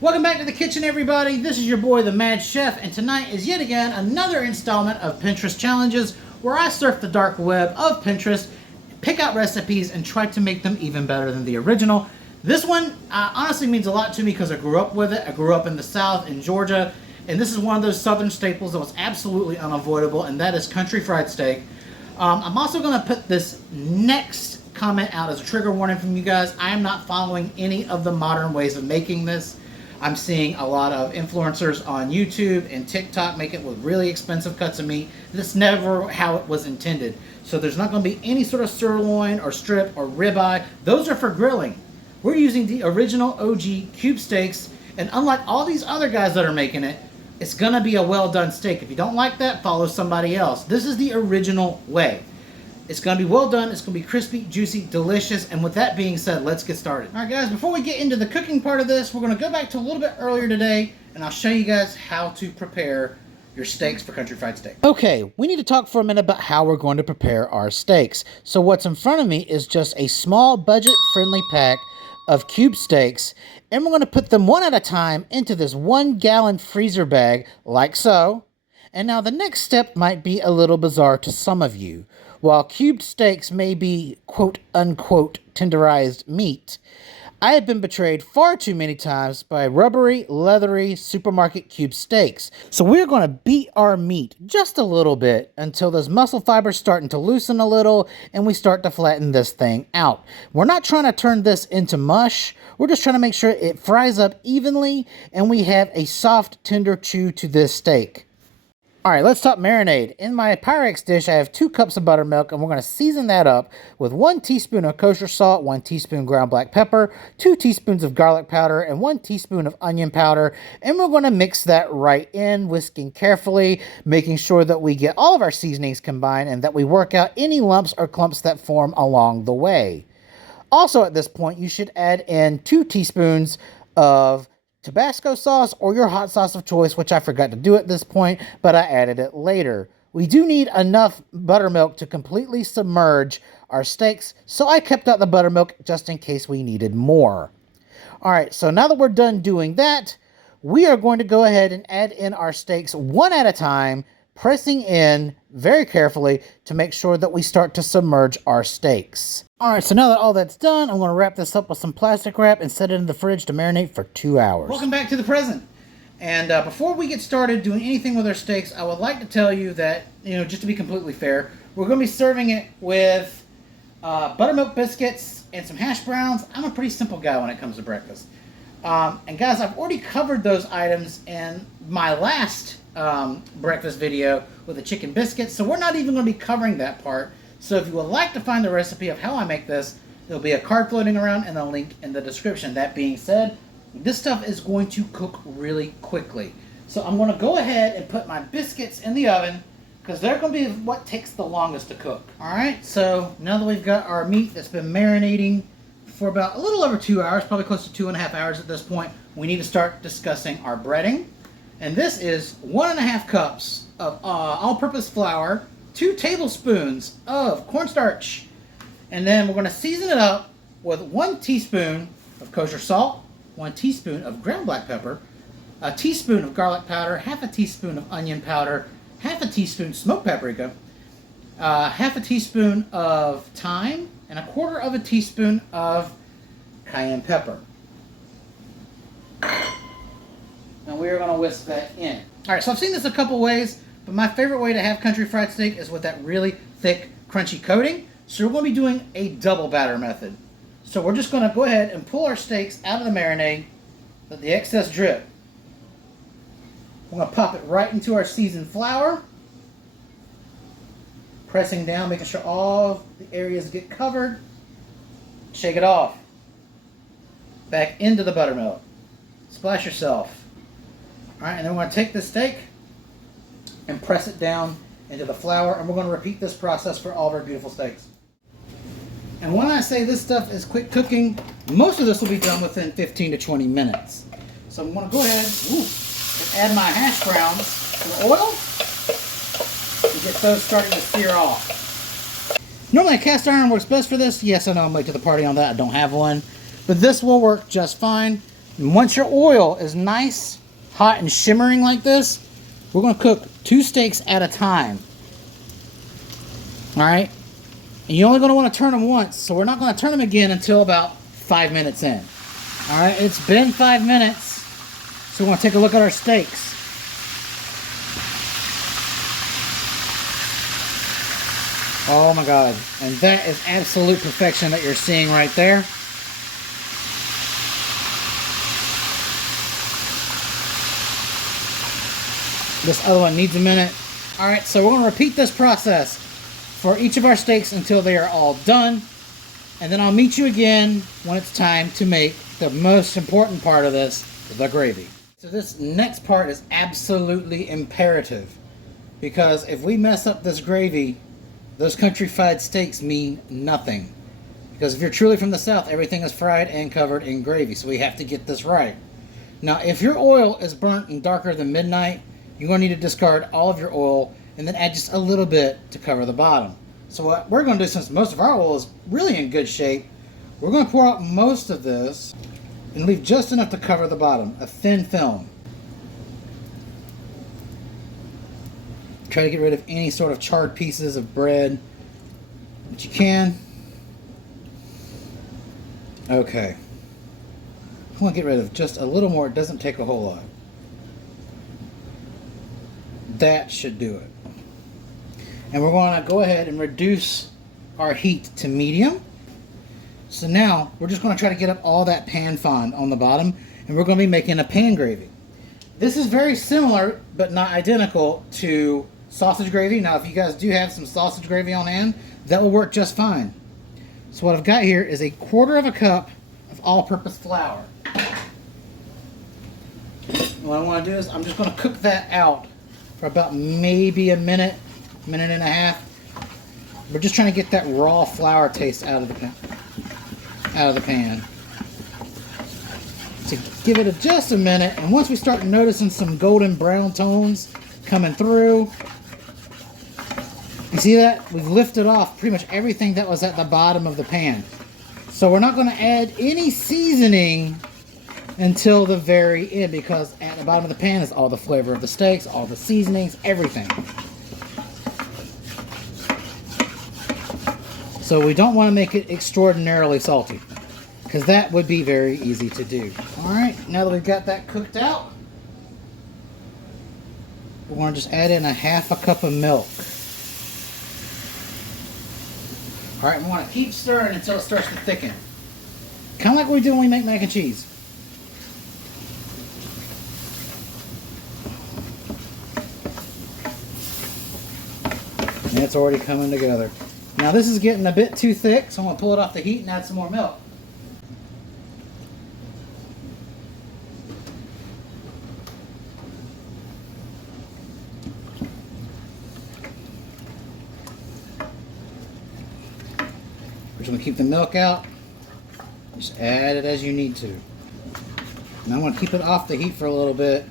Welcome back to the kitchen, everybody. This is your boy, the Mad Chef, and tonight is yet again another installment of Pinterest Challenges where I surf the dark web of Pinterest, pick out recipes, and try to make them even better than the original. This one honestly means a lot to me because I grew up with it. I grew up in the South, in Georgia, and this is one of those Southern staples that was absolutely unavoidable, and that is country fried steak. I'm also going to put this next comment out as a trigger warning from you guys. I am not following any of the modern ways of making this. I'm seeing a lot of influencers on YouTube and TikTok make it with really expensive cuts of meat. That's never how it was intended. So there's not going to be any sort of sirloin or strip or ribeye. Those are for grilling. We're using the original OG cube steaks, and unlike all these other guys that are making it, it's going to be a well done steak. If you don't like that, follow somebody else. This is the original way. It's going to be well done. It's going to be crispy, juicy, delicious. And with that being said, let's get started. All right, guys, before we get into the cooking part of this, we're going to go back to a little bit earlier today, and I'll show you guys how to prepare your steaks for country fried steak. Okay, we need to talk for a minute about how we're going to prepare our steaks. So what's in front of me is just a small budget-friendly pack of cube steaks, and we're going to put them one at a time into this 1-gallon freezer bag, like so. And now the next step might be a little bizarre to some of you. While cubed steaks may be quote-unquote tenderized meat, I have been betrayed far too many times by rubbery, leathery supermarket cube steaks. So we're going to beat our meat just a little bit until those muscle fibers starting to loosen a little and we start to flatten this thing out. We're not trying to turn this into mush. We're just trying to make sure it fries up evenly and we have a soft, tender chew to this steak. Alright, let's talk marinade. In my Pyrex dish, I have 2 cups of buttermilk, and we're going to season that up with 1 teaspoon of kosher salt, 1 teaspoon ground black pepper, 2 teaspoons of garlic powder, and 1 teaspoon of onion powder. And we're going to mix that right in, whisking carefully, making sure that we get all of our seasonings combined and that we work out any lumps or clumps that form along the way. Also at this point, you should add in 2 teaspoons of Tabasco sauce or your hot sauce of choice, which I forgot to do at this point, but I added it later. We do need enough buttermilk to completely submerge our steaks, so I kept out the buttermilk just in case we needed more. Alright, so now that we're done doing that, we are going to go ahead and add in our steaks one at a time, pressing in very carefully to make sure that we start to submerge our steaks. Alright, so now that all that's done, I'm going to wrap this up with some plastic wrap and set it in the fridge to marinate for 2 hours. Welcome back to the present. And before we get started doing anything with our steaks, I would like to tell you that, just to be completely fair, we're going to be serving it with buttermilk biscuits and some hash browns. I'm a pretty simple guy when it comes to breakfast. And guys, I've already covered those items in my last breakfast video with the chicken biscuits, so we're not even going to be covering that part. So if you would like to find the recipe of how I make this, there'll be a card floating around and a link in the description. That being said, this stuff is going to cook really quickly. So I'm going to go ahead and put my biscuits in the oven because they're going to be what takes the longest to cook. Alright, so now that we've got our meat that's been marinating for about a little over 2 hours, probably close to 2.5 hours at this point, we need to start discussing our breading. And this is 1.5 cups of all-purpose flour, 2 tablespoons of cornstarch, and then we're going to season it up with 1 teaspoon of kosher salt, 1 teaspoon of ground black pepper, a teaspoon of garlic powder, half a teaspoon of onion powder, half a teaspoon smoked paprika, half a teaspoon of thyme, and 1/4 of a teaspoon of cayenne pepper. Now we are going to whisk that in. Alright, so I've seen this a couple ways, but my favorite way to have country fried steak is with that really thick, crunchy coating. So we're going to be doing a double batter method. So we're just going to go ahead and pull our steaks out of the marinade, let the excess drip. We're going to pop it right into our seasoned flour, pressing down, making sure all the areas get covered. Shake it off. Back into the buttermilk. Splash yourself. Alright, and then we're going to take the steak and press it down into the flour, and we're going to repeat this process for all of our beautiful steaks. And when I say this stuff is quick cooking, most of this will be done within 15 to 20 minutes. So I'm going to go ahead and add my hash browns to the oil and get those starting to sear off. Normally a cast iron works best for this. Yes, I know I'm late to the party on that. I don't have one. But this will work just fine. And once your oil is nice, hot, and shimmering like this, we're going to cook 2 steaks at a time. Alright? And you're only going to want to turn them once, so we're not going to turn them again until about 5 minutes in. Alright, it's been 5 minutes, so we're going to take a look at our steaks. Oh my God, and that is absolute perfection that you're seeing right there. This other one needs a minute. Alright, so we're going to repeat this process for each of our steaks until they are all done. And then I'll meet you again when it's time to make the most important part of this, the gravy. So this next part is absolutely imperative, because if we mess up this gravy, those country fried steaks mean nothing. Because if you're truly from the South, everything is fried and covered in gravy. So we have to get this right. Now, if your oil is burnt and darker than midnight, you're going to need to discard all of your oil and then add just a little bit to cover the bottom. So what we're going to do, since most of our oil is really in good shape, we're going to pour out most of this and leave just enough to cover the bottom, a thin film. Try to get rid of any sort of charred pieces of bread that you can. Okay. I want to get rid of just a little more. It doesn't take a whole lot. That should do it. And we're going to go ahead and reduce our heat to medium. So now we're just going to try to get up all that pan fond on the bottom, and we're going to be making a pan gravy. This is very similar but not identical to sausage gravy. Now if you guys do have some sausage gravy on hand, that will work just fine. So what I've got here is 1/4 cup of all-purpose flour. And what I want to do is I'm just going to cook that out for about maybe a minute, minute and a half. We're just trying to get that raw flour taste out of the pan. To give it just a minute, and once we start noticing some golden brown tones coming through, you see that? We've lifted off pretty much everything that was at the bottom of the pan. So we're not going to add any seasoning until the very end, because at the bottom of the pan is all the flavor of the steaks, all the seasonings, everything. So we don't want to make it extraordinarily salty, because that would be very easy to do. Alright, now that we've got that cooked out, we want to just add in 1/2 cup of milk. Alright, we want to keep stirring until it starts to thicken. Kind of like we do when we make mac and cheese. And it's already coming together. Now this is getting a bit too thick, so I'm going to pull it off the heat and add some more milk. We're just going to keep the milk out. Just add it as you need to. Now I'm going to keep it off the heat for a little bit,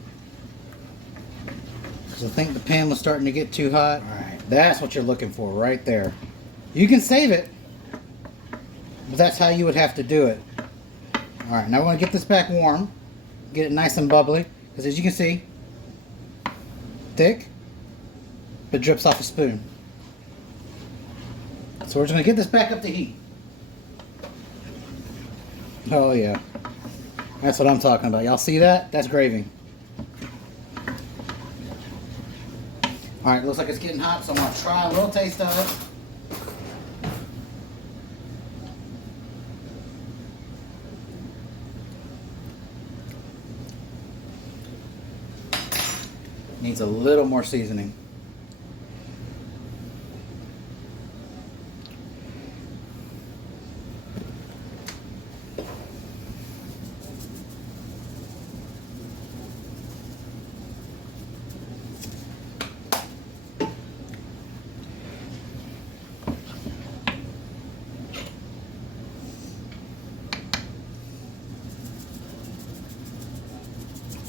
because I think the pan was starting to get too hot. Alright, that's what you're looking for right there. You can save it, but that's how you would have to do it. Alright, now we're going to get this back warm. Get it nice and bubbly, because as you can see, thick, but drips off a spoon. So we're just going to get this back up to heat. Oh yeah. That's what I'm talking about. Y'all see that? That's gravy. Alright, looks like it's getting hot, so I'm going to try a little taste of it. Needs a little more seasoning.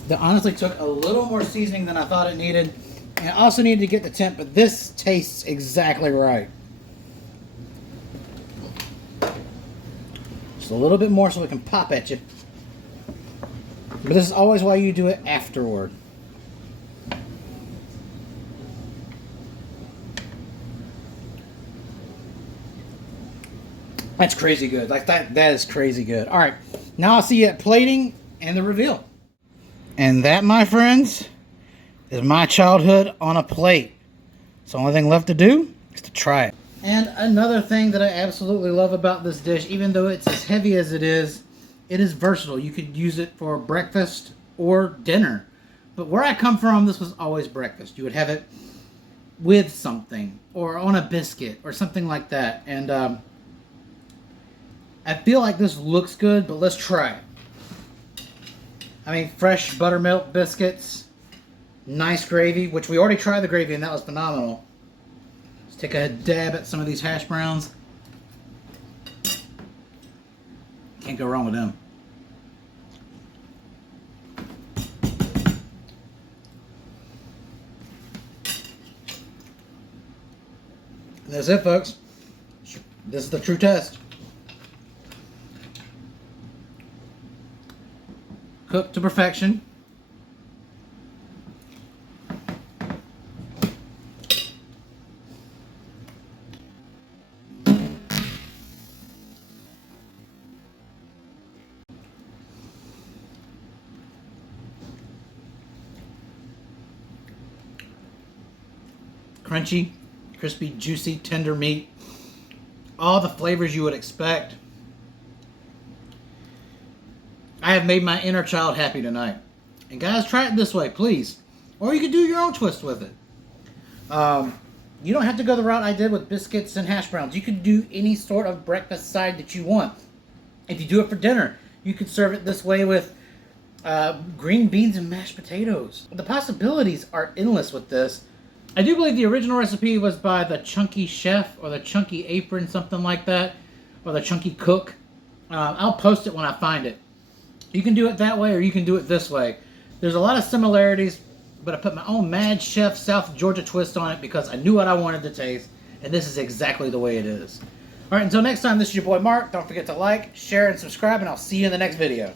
That honestly took a little more seasoning than I thought it needed. And I also needed to get the temp, but this tastes exactly right. Just a little bit more so it can pop at you. But this is always why you do it afterward. That's crazy good. Like that is crazy good. All right, now I'll see you at plating and the reveal. And that, my friends, is my childhood on a plate. So the only thing left to do is to try it. And another thing that I absolutely love about this dish, even though it's as heavy as it is versatile. You could use it for breakfast or dinner. But where I come from, this was always breakfast. You would have it with something or on a biscuit or something like that. And I feel like this looks good, but let's try it. I mean, fresh buttermilk biscuits, nice gravy, which we already tried the gravy and that was phenomenal. Let's take a dab at some of these hash browns. Can't go wrong with them. And that's it, folks. This is the true test. Cooked to perfection. Crunchy, crispy, juicy, tender meat. All the flavors you would expect. I have made my inner child happy tonight. And guys, try it this way, please. Or you could do your own twist with it. You don't have to go the route I did with biscuits and hash browns. You could do any sort of breakfast side that you want. If you do it for dinner, you could serve it this way with green beans and mashed potatoes. The possibilities are endless with this. I do believe the original recipe was by the Chunky Chef or the Chunky Apron, something like that. Or the Chunky Cook. I'll post it when I find it. You can do it that way or you can do it this way. There's a lot of similarities, but I put my own Mad Chef South Georgia twist on it because I knew what I wanted to taste, and this is exactly the way it is. All right, until next time, this is your boy Mark. Don't forget to like, share, and subscribe, and I'll see you in the next video.